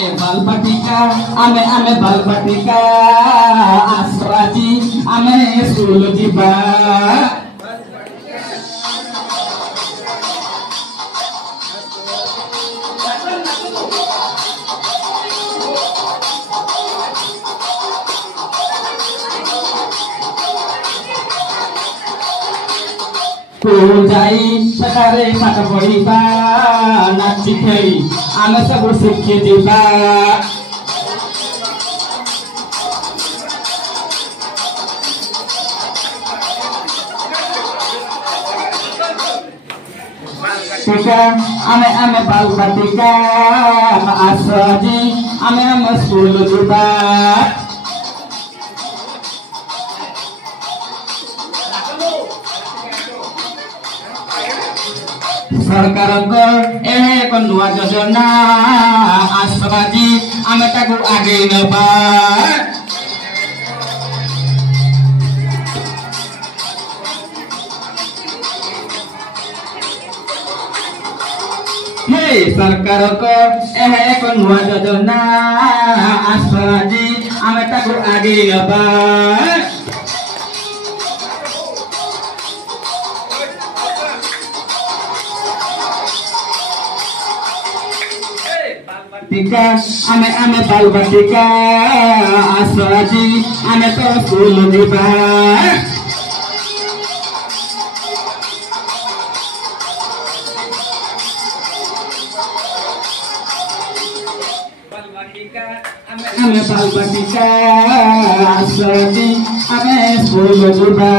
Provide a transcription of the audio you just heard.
ए बाल बाटिका आमे बाल बाटिका आसराजी आमे स्कूल जीवा स्कूल जाई सकारे पाठ पढ़िबा नाची खेली आमे सब शिखी जीवा टीका आमे बाल बाटिका आसराजी आमे स्कूल जीवा सरकार एक नुआ योजना आसराजी आमे ताकू आगे नबा सरकार एक नुआ योजना आसराजी आमे ताकू आगे नबा टीका आमे बाल बाटिका आसराजी आमे तो स्कूल जीवा आमे बाल बाटिका आसराजी आमे स्कूल जीवा।